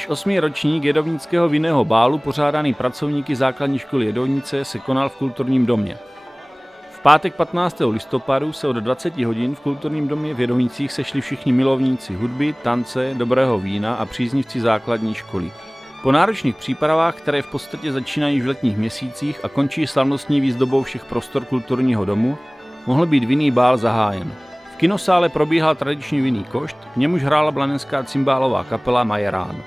Již 8. ročník jedovnického vinného bálu pořádaný pracovníky základní školy Jedovnice se konal v kulturním domě. V pátek 15. listopadu se od 20 hodin v kulturním domě v Jedovnicích sešli všichni milovníci hudby, tance, dobrého vína a příznivci základní školy. Po náročných přípravách, které v podstatě začínají v letních měsících a končí slavnostní výzdobou všech prostor kulturního domu, mohl být vinný bál zahájen. V kinosále probíhal tradiční vinný košt, v němuž hrála blanenská cymbálová kapela Majerán.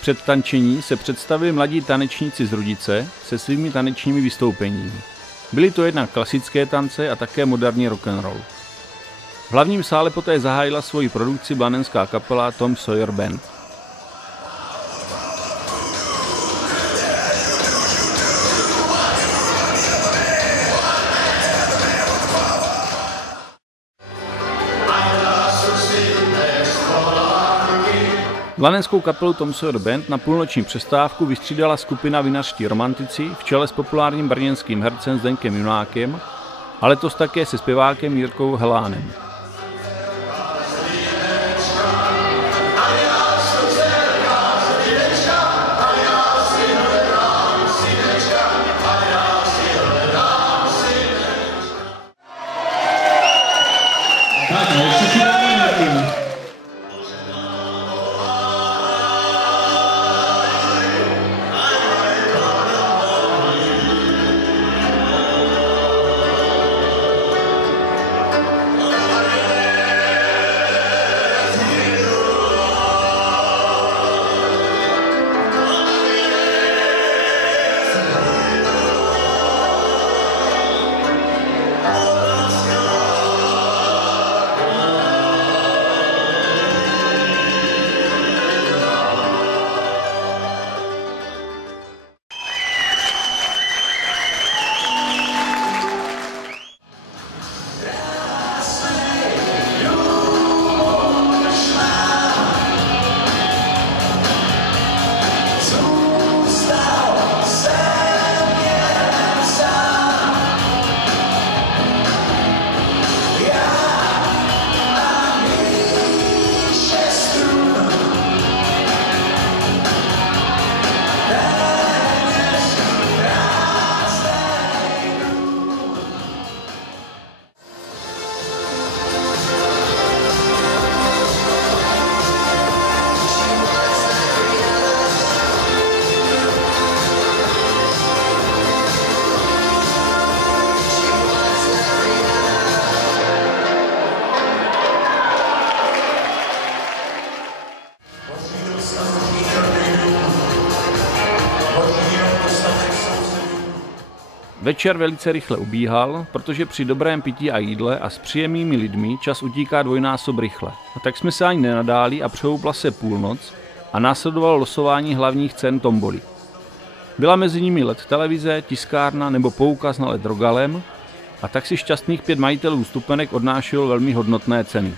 Před tančení se představili mladí tanečníci z Rudice se svými tanečními vystoupeními. Byly to jednak klasické tance a také moderní rock'n'roll. V hlavním sále poté zahájila svoji produkci blanenská kapela Tom Sawyer Band. Blanenskou kapelu Tom Sawyer Band na půlnoční přestávku vystřídala skupina Vinařští romantici v čele s populárním brněnským hercem Zdeňkem Junákem, a letos také se zpěvákem Jirkou Helánem. Večer velice rychle ubíhal, protože při dobrém pití a jídle a s příjemnými lidmi čas utíká dvojnásob rychle. A tak jsme se ani nenadáli a přehoupla se půlnoc a následovalo losování hlavních cen tomboly. Byla mezi nimi LED televize, tiskárna nebo poukaz na LED Rogalem, a tak si šťastných 5 majitelů vstupenek odnášelo velmi hodnotné ceny.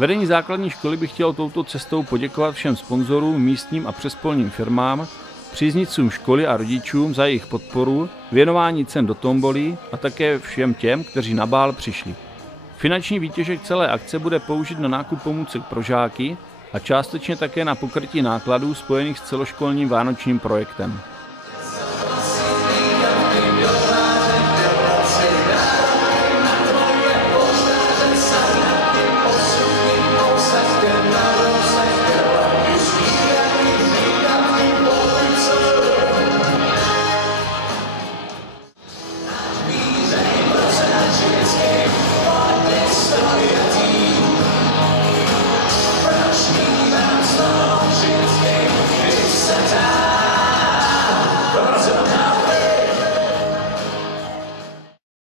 Vedení základní školy by chtělo touto cestou poděkovat všem sponzorům, místním a přespolním firmám, příznivcům školy a rodičům za jejich podporu, věnování cen do tombolí a také všem těm, kteří na bál přišli. Finanční výtěžek celé akce bude použit na nákup pomůcek pro žáky a částečně také na pokrytí nákladů spojených s celoškolním vánočním projektem.